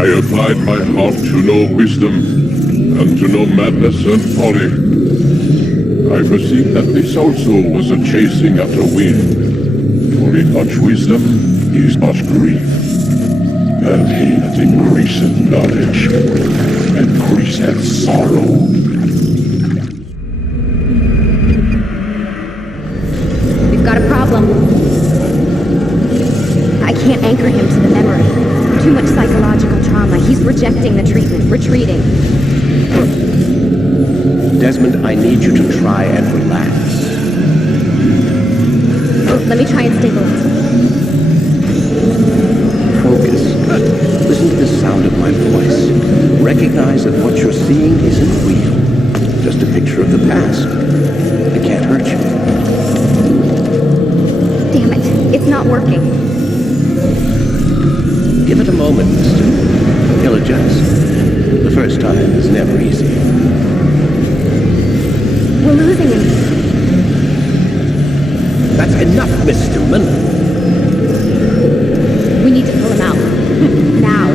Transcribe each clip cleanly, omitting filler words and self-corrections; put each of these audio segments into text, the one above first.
I applied my heart to know wisdom, and to know madness and folly. I perceived that this also was a chasing after wind, for in much wisdom is much grief. And he that increaseth knowledge, increaseth sorrow. We've got a problem. I can't anchor him to the memory. Too much psychological trauma. He's rejecting the treatment, retreating. Desmond, I need you to try and relax. Let me try and stabilize. Focus. Listen to the sound of my voice. Recognize that what you're seeing isn't real. Just a picture of the past. It can't hurt you. Damn it. It's not working. Give it a moment, mister. He'll adjust. The first time is never easy. We're losing him. That's enough, Miss Stillman. We need to pull him out. Now.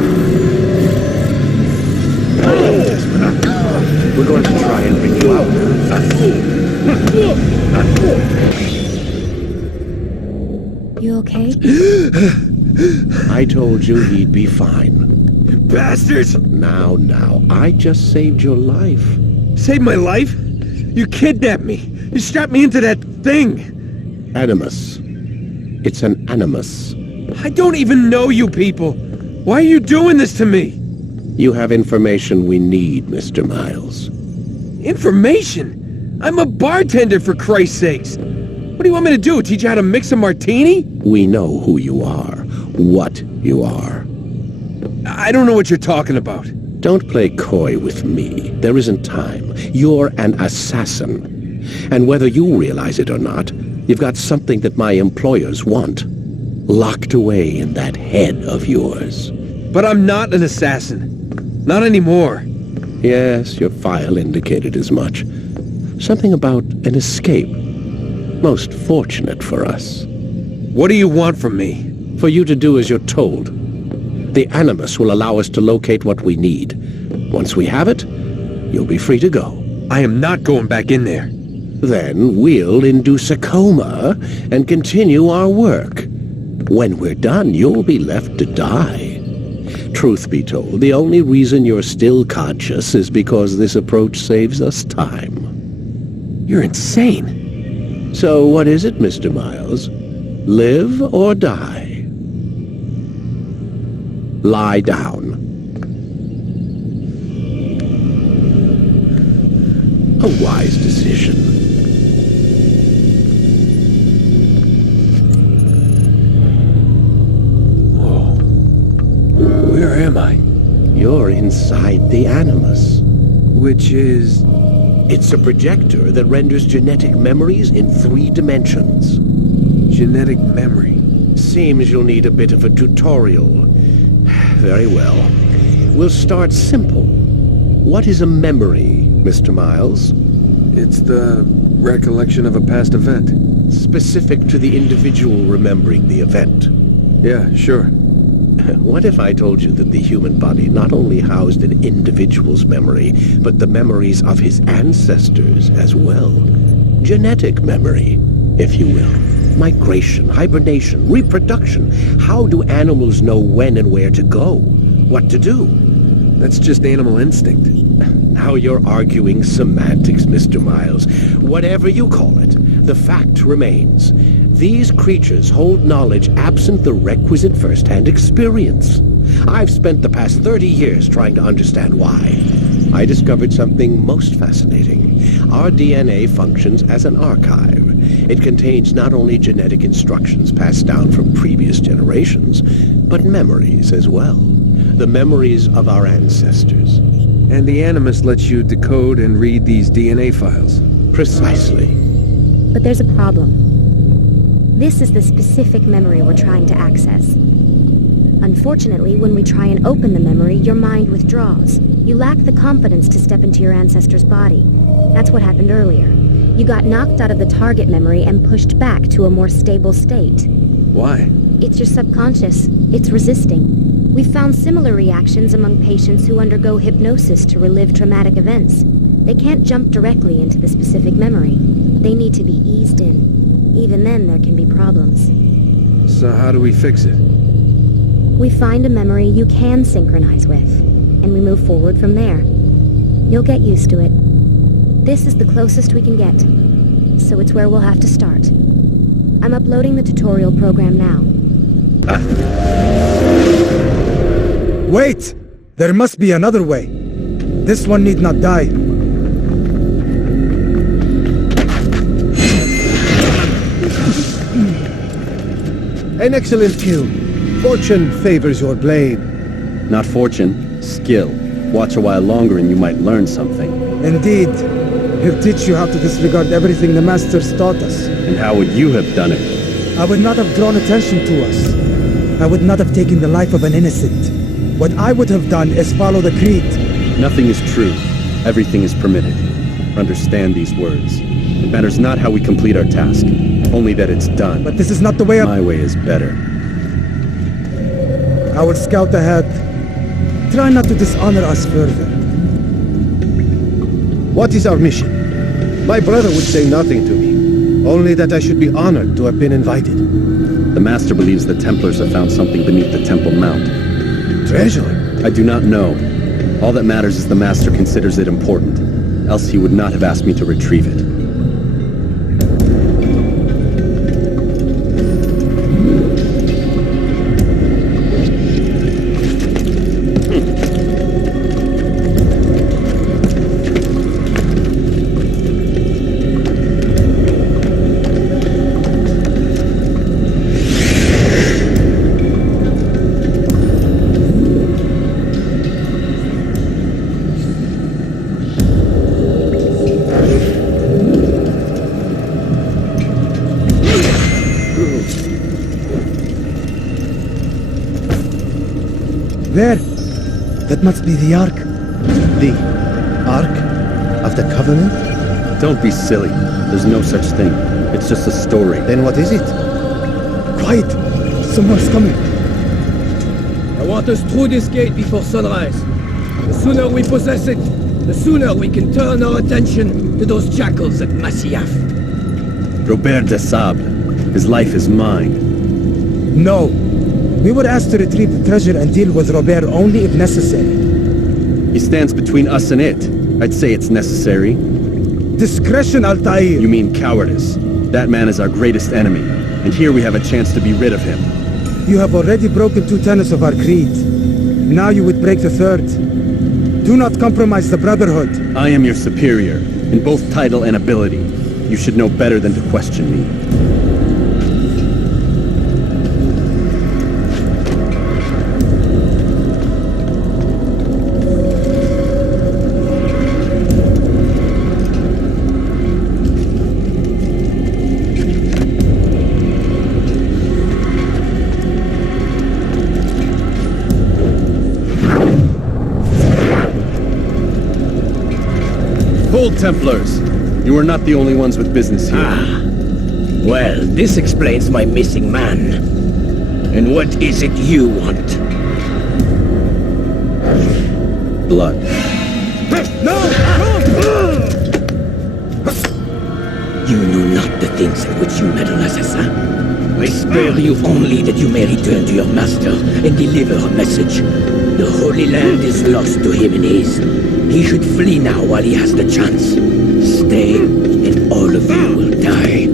Desmond, we're going to try and bring you out. You okay? I told you he'd be fine. Bastards! Now, I just saved your life. Saved my life? You kidnapped me. You strapped me into that thing. Animus. It's an animus. I don't even know you people. Why are you doing this to me? You have information we need, Mr. Miles. Information? I'm a bartender, for Christ's sakes. What do you want me to do? Teach you how to mix a martini? We know who you are. What you are. I don't know what you're talking about. Don't play coy with me. There isn't time. You're an assassin. And whether you realize it or not, you've got something that my employers want. Locked away in that head of yours. But I'm not an assassin. Not anymore. Yes, your file indicated as much. Something about an escape. Most fortunate for us. What do you want from me? For you to do as you're told. The animus will allow us to locate what we need. Once we have it, you'll be free to go. I am not going back in there. Then we'll induce a coma and continue our work. When we're done, you'll be left to die. Truth be told, the only reason you're still conscious is because this approach saves us time. You're insane. So what is it, Mr. Miles? Live or die? Lie down. A wise decision. Whoa. Where am I? You're inside the animus. Which is... It's a projector that renders genetic memories in 3 dimensions. genetic memory. Seems you'll need a bit of a tutorial. Very well. We'll start simple. What is a memory, Mr. Miles? It's the recollection of a past event. Specific to the individual remembering the event. Yeah, sure. What if I told you that the human body not only housed an individual's memory, but the memories of his ancestors as well? Genetic memory, if you will. Migration, hibernation, reproduction. How do animals know when and where to go? What to do? That's just animal instinct. Now you're arguing semantics, Mr. Miles. Whatever you call it, the fact remains. These creatures hold knowledge absent the requisite first-hand experience. I've spent the past 30 years trying to understand why. I discovered something most fascinating. Our DNA functions as an archive. It contains not only genetic instructions passed down from previous generations, but memories as well. The memories of our ancestors. And the animus lets you decode and read these DNA files. Precisely. But there's a problem. This is the specific memory we're trying to access. Unfortunately, when we try and open the memory, your mind withdraws. You lack the confidence to step into your ancestor's body. That's what happened earlier. You got knocked out of the target memory and pushed back to a more stable state. Why? It's your subconscious. It's resisting. We found similar reactions among patients who undergo hypnosis to relive traumatic events. They can't jump directly into the specific memory. They need to be eased in. Even then, there can be problems. So how do we fix it? We find a memory you can synchronize with, and we move forward from there. You'll get used to it. This is the closest we can get, so it's where we'll have to start. I'm uploading the tutorial program now. Wait! There must be another way. This one need not die. An excellent kill. Fortune favors your blade. Not fortune, skill. Watch a while longer and you might learn something. Indeed. He'll teach you how to disregard everything the Masters taught us. And how would you have done it? I would not have drawn attention to us. I would not have taken the life of an innocent. What I would have done is follow the Creed. Nothing is true. Everything is permitted. Understand these words. It matters not how we complete our task, only that it's done. But this is not the way My way is better. I will scout ahead. Try not to dishonor us further. What is our mission? My brother would say nothing to me, only that I should be honored to have been invited. The Master believes the Templars have found something beneath the Temple Mount. Treasure? I do not know. All that matters is the Master considers it important, else he would not have asked me to retrieve it. There! That must be the Ark. The Ark of the Covenant? Don't be silly. There's no such thing. It's just a story. Then what is it? Quiet! Someone's coming. I want us through this gate before sunrise. The sooner we possess it, the sooner we can turn our attention to those jackals at Masyaf. Robert de Sable. His life is mine. No. We were asked to retrieve the treasure and deal with Robert only if necessary. He stands between us and it. I'd say it's necessary. Discretion, Altair! You mean cowardice. That man is our greatest enemy, and here we have a chance to be rid of him. You have already broken 2 tenets of our creed. Now you would break the 3rd. Do not compromise the Brotherhood. I am your superior, in both title and ability. You should know better than to question me. Hold, Templars! You are not the only ones with business here. Well, this explains my missing man. And what is it you want? Blood. You know not the things at which you meddle, assassin. I spare you only that you may return to your master and deliver a message. The Holy Land is lost to him and his. He should flee now while he has the chance. Stay, and all of you will die.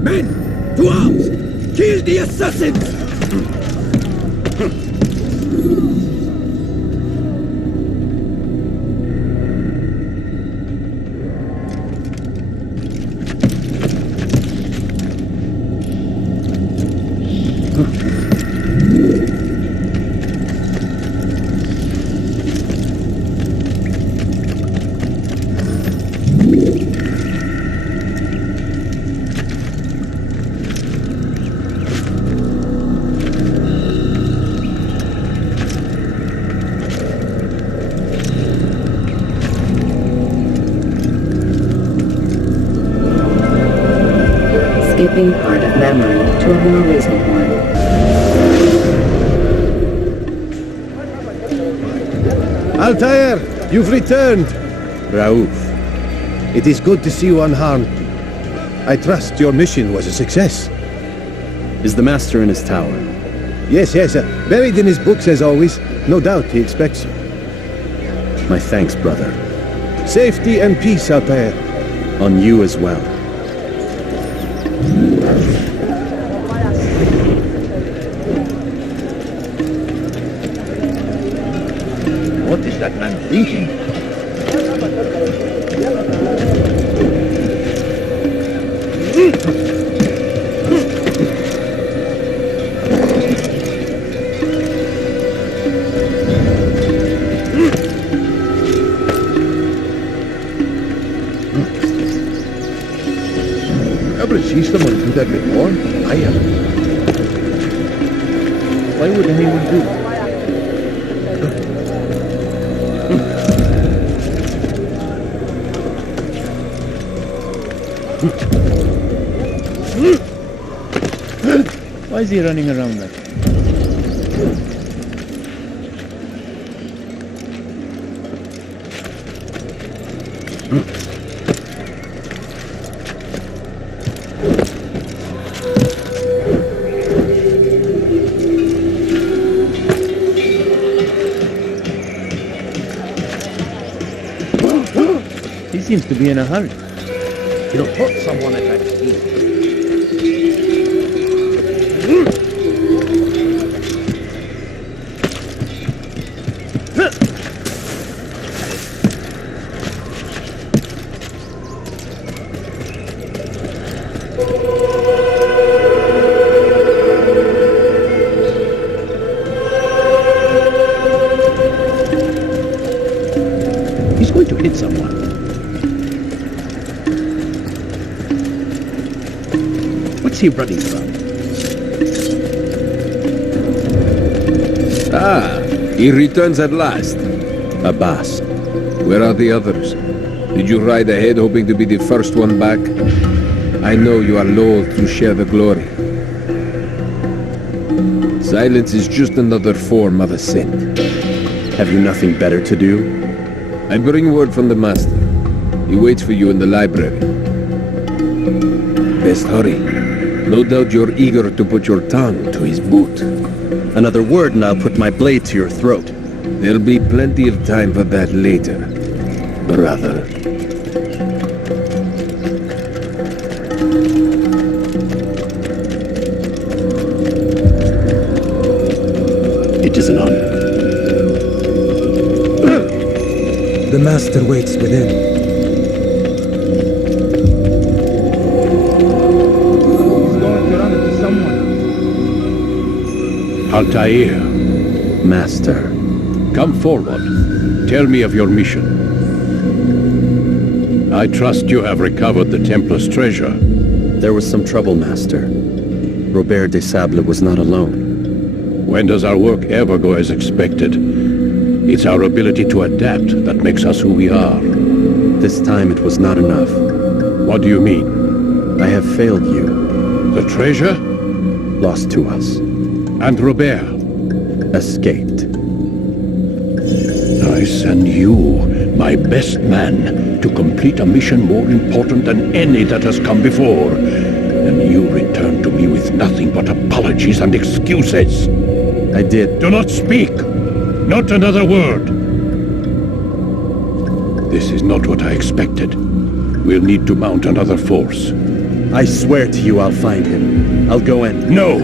Men, to arms! Kill the assassins! skipping part of memory to a more recent one. Altair, you've returned. Raouf. It is good to see you unharmed. I trust your mission was a success. Is the Master in his tower? Yes, buried in his books as always. No doubt he expects you. My thanks, brother. Safety and peace, Altair. On you as well. What is that man thinking? Ever see someone do that before? I haven't. Why would anyone do it? Why is he running around like that? He seems to be in a hurry. He'll hurt someone at that speed. He's going to hit someone. What's he running from? Ah, he returns at last. Abbas. Where are the others? Did you ride ahead hoping to be the first one back? I know you are loath to share the glory. Silence is just another form of assent. Have you nothing better to do? I bring word from the Master. He waits for you in the library. Best hurry. No doubt you're eager to put your tongue to his boot. Another word and I'll put my blade to your throat. There'll be plenty of time for that later, brother. It is an honor. The Master waits within. He's going to run into someone. Altair, Master. come forward. Tell me of your mission. I trust you have recovered the Templar's treasure. There was some trouble, Master. Robert de Sable was not alone. When does our work ever go as expected? It's our ability to adapt that makes us who we are. This time it was not enough. What do you mean? I have failed you. The treasure? Lost to us. And Robert? Escaped. I send you, my best man, to complete a mission more important than any that has come before. And you return to me with nothing but apologies and excuses. I did. Do not speak! Not another word! This is not what I expected. We'll need to mount another force. I swear to you I'll find him. I'll go in. No!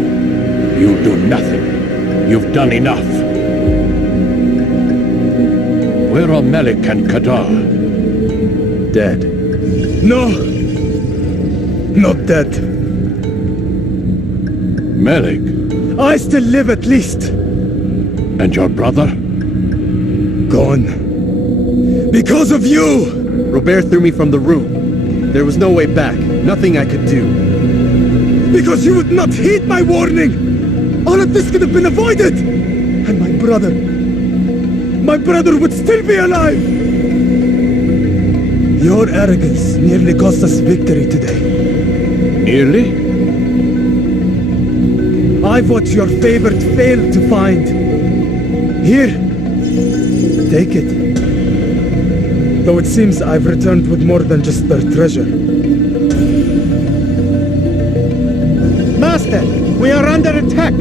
You do nothing. You've done enough. Where are Malik and Kadar? Dead. No! Not dead. Malik? I still live at least. And your brother? Gone. Because of you! Robert threw me from the room. There was no way back. Nothing I could do. Because you would not heed my warning! All of this could have been avoided! And my brother would still be alive! Your arrogance nearly cost us victory today. Nearly? I've what your favorite failed to find. Here, take it. Though it seems I've returned with more than just their treasure. Master, we are under attack.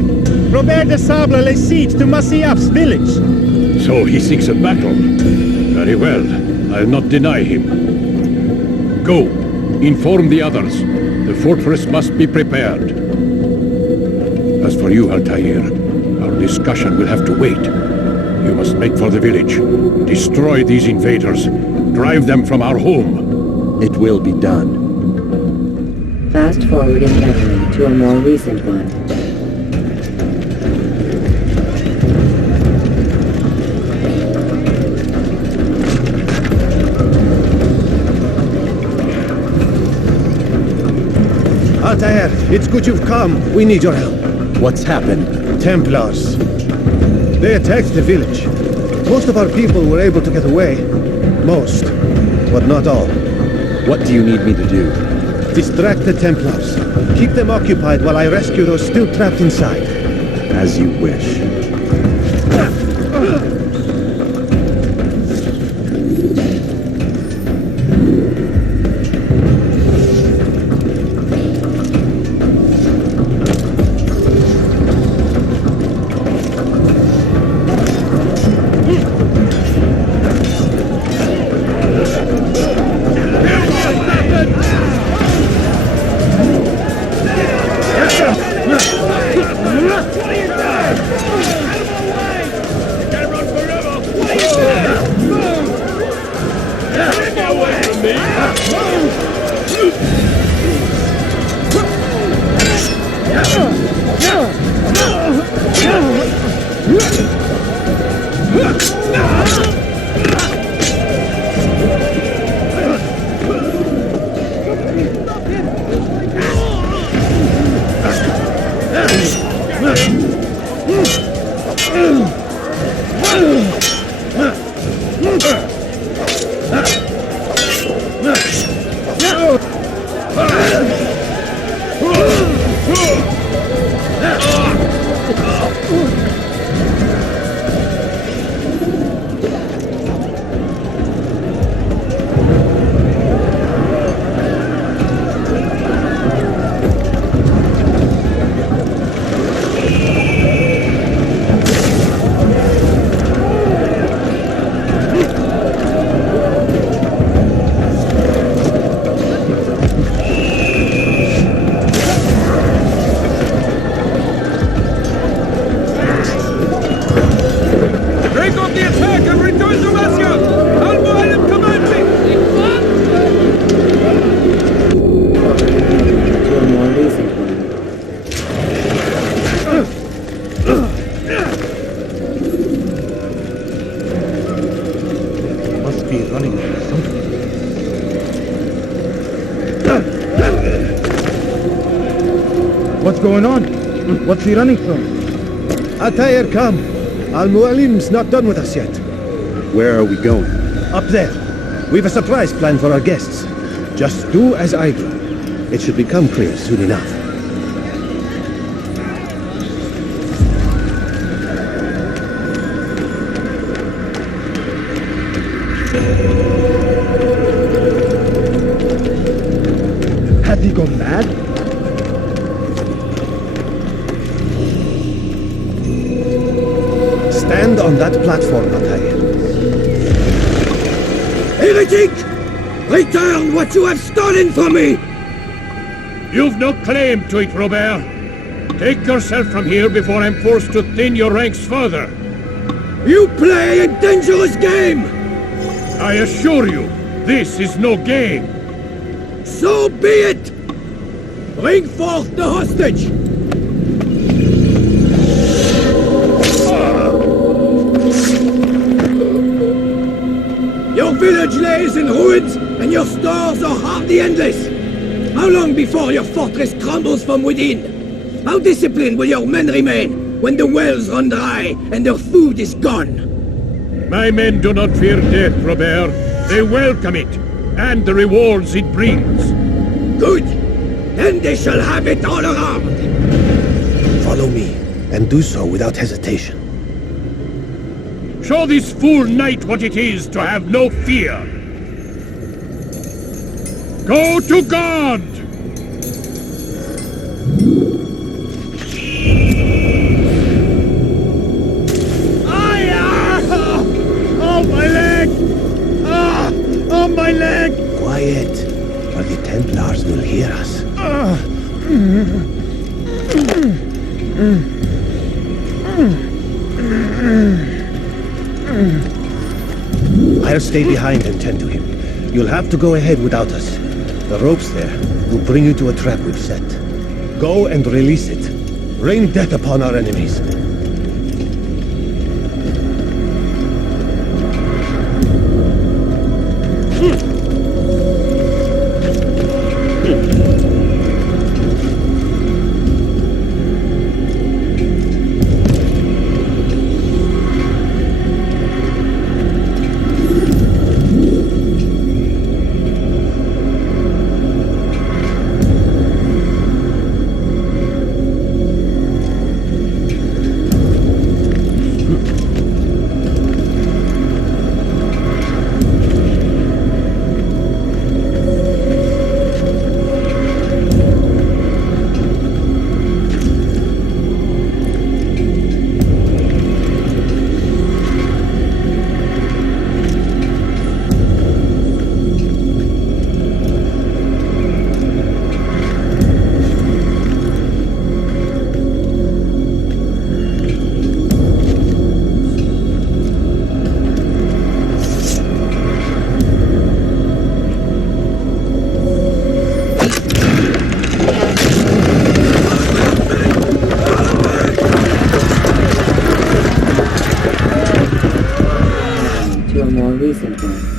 Robert de Sable lays siege to Masyaf's village. So he seeks a battle. Very well. I'll not deny him. Go. Inform the others. The fortress must be prepared. As for you, Altair, our discussion will have to wait. You must make for the village. Destroy these invaders. Drive them from our home. It will be done. Fast forwarding memory to a more recent one. Altair, it's good you've come. We need your help. What's happened? Templars. They attacked the village. Most of our people were able to get away. Most, but not all. What do you need me to do? Distract the Templars. Keep them occupied while I rescue those still trapped inside. As you wish. What's going on? What's he running from? Altair, come. Al-Mualim's not done with us yet. Where are we going? Up there. We've a surprise plan for our guests. Just do as I do. It should become clear soon enough. Has he gone mad? Stand on that platform, Altair. Heretic! Return what you have stolen from me! You've no claim to it, Robert. Take yourself from here before I'm forced to thin your ranks further. You play a dangerous game! I assure you, this is no game. So be it! Bring forth the hostage! Your village lays in ruins, and your stores are hardly endless. How long before your fortress crumbles from within? How disciplined will your men remain when the wells run dry and their food is gone? My men do not fear death, Robert. They welcome it, and the rewards it brings. Good! Then they shall have it all around! Follow me. and do so without hesitation. Show this fool knight what it is to have no fear! Go to God! Oh, my leg! Ah! Oh, my leg! Quiet, or the Templars will hear us. I'll stay behind and tend to him. You'll have to go ahead without us. The ropes there will bring you to a trap we've set. Go and release it. Rain death upon our enemies.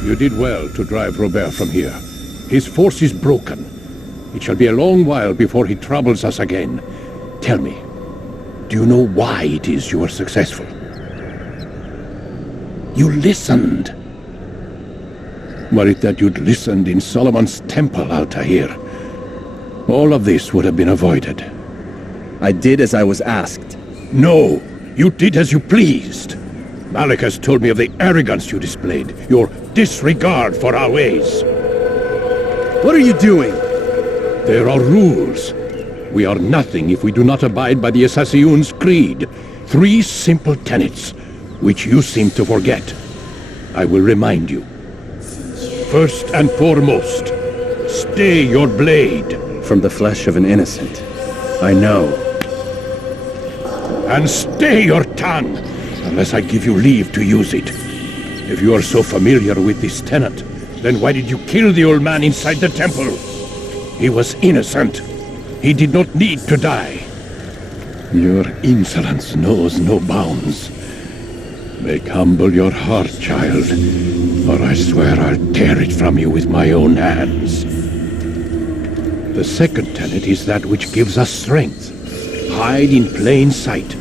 You did well to drive Robert from here. His force is broken. It shall be a long while before he troubles us again. Tell me, do you know why it is you were successful? You listened. Were it that you'd listened in Solomon's temple, Altair, all of this would have been avoided. I did as I was asked. No, you did as you pleased. Malik has told me of the arrogance you displayed, your disregard for our ways. What are you doing? There are rules. We are nothing if we do not abide by the Assassin's Creed. 3 simple tenets, which you seem to forget. I will remind you. First and foremost, stay your blade. From the flesh of an innocent. I know. And stay your tongue, unless I give you leave to use it. If you are so familiar with this tenet, then why did you kill the old man inside the temple? He was innocent. He did not need to die. Your insolence knows no bounds. Make humble your heart, child, or I swear I'll tear it from you with my own hands. The second tenet is that which gives us strength. Hide in plain sight.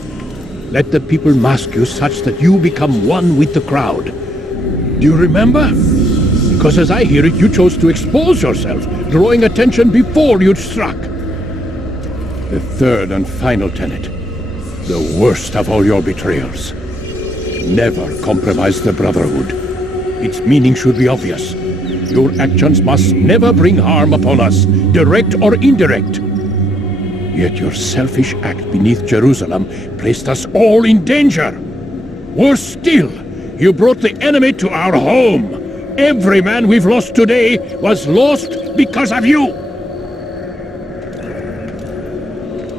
Let the people mask you such that you become one with the crowd. Do you remember? Because as I hear it, you chose to expose yourself, drawing attention before you'd struck. The third and final tenet, the worst of all your betrayals. Never compromise the Brotherhood. Its meaning should be obvious. Your actions must never bring harm upon us, direct or indirect. Yet your selfish act beneath Jerusalem placed us all in danger. Worse still, you brought the enemy to our home. Every man we've lost today was lost because of you.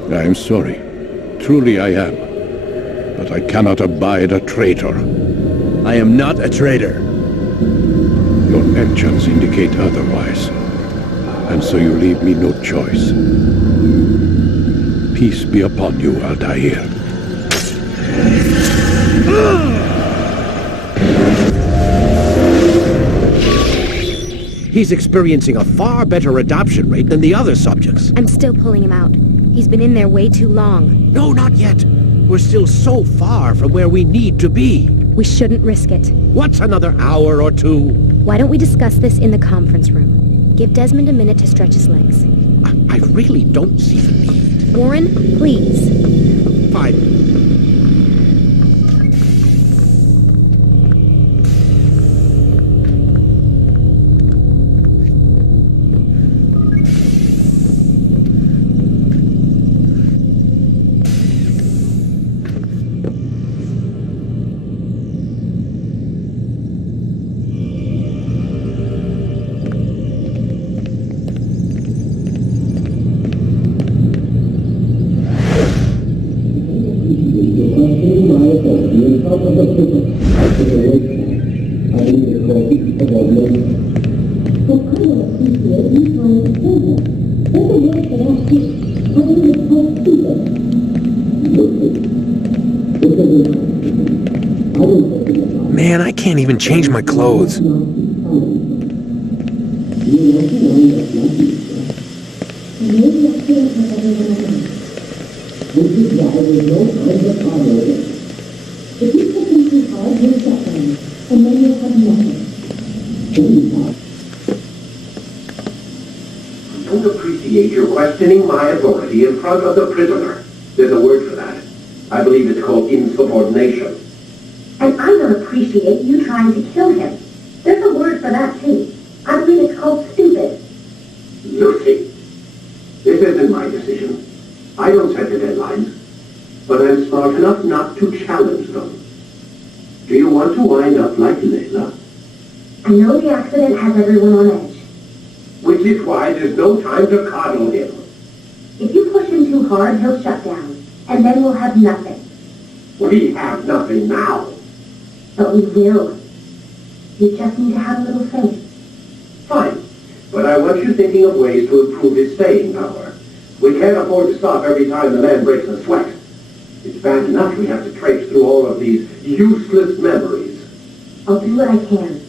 I am sorry. Truly I am. But I cannot abide a traitor. I am not a traitor. Your actions indicate otherwise. And so you leave me no choice. Peace be upon you, Altair. He's experiencing a far better adoption rate than the other subjects. I'm still pulling him out. He's been in there way too long. No, not yet. We're still so far from where we need to be. We shouldn't risk it. What's another hour or two? Why don't we discuss this in the conference room? Give Desmond a minute to stretch his legs. I really don't see the need. Warren, please. terrified. Man, I can't even change my clothes. I don't appreciate your questioning my authority in front of the prisoner. There's a word for that. I believe it's called insubordination. And I don't appreciate you trying to kill him. There's a word for that, too. I believe it's called stupid. Lucy, this isn't my decision. I don't set the deadlines. But I'm smart enough not to challenge them. Do you want to wind up like Layla? I know the accident has everyone on edge. Which is why there's no time to coddle him. If you push him too hard, he'll shut down. And then we'll have nothing. We have nothing now. But we will. You just need to have a little faith. Fine. But I want you thinking of ways to improve his staying power. We can't afford to stop every time the man breaks a sweat. It's bad enough we have to traipse through all of these useless memories. I'll do what I can.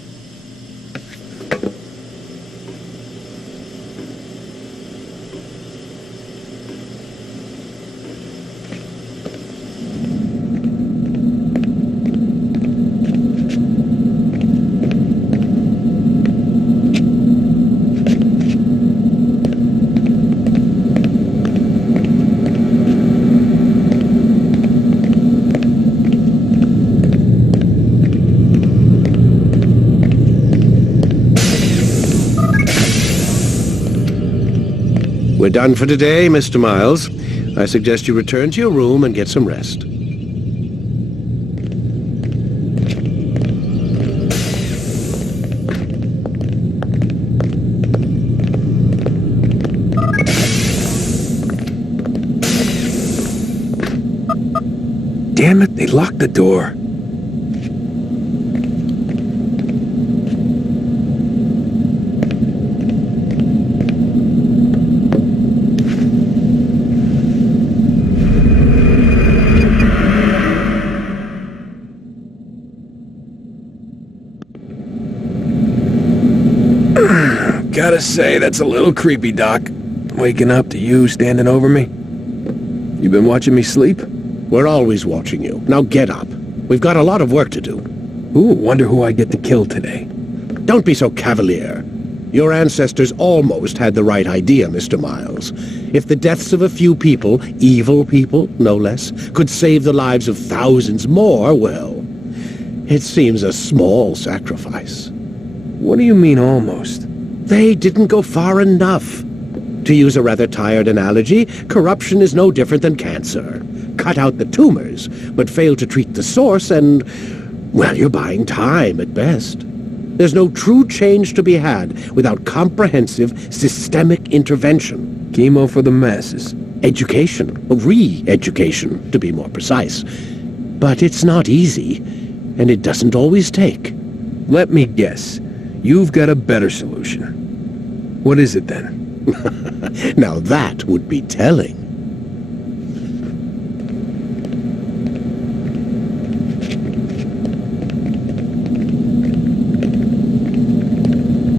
We're done for today, Mr. Miles. I suggest you return to your room and get some rest. Damn it, they locked the door. Gotta say, that's a little creepy, Doc. Waking up to you standing over me. You been watching me sleep? We're always watching you. Now get up. We've got a lot of work to do. Ooh, wonder who I get to kill today. Don't be so cavalier. Your ancestors almost had the right idea, Mr. Miles. If the deaths of a few people, evil people, no less, could save the lives of thousands more, well, it seems a small sacrifice. What do you mean, almost? They didn't go far enough. To use a rather tired analogy, corruption is no different than cancer. Cut out the tumors, but fail to treat the source and, well, you're buying time at best. There's no true change to be had without comprehensive, systemic intervention. Chemo for the masses. Education, re-education, to be more precise. But it's not easy, and it doesn't always take. Let me guess. You've got a better solution. What is it then? Now that would be telling.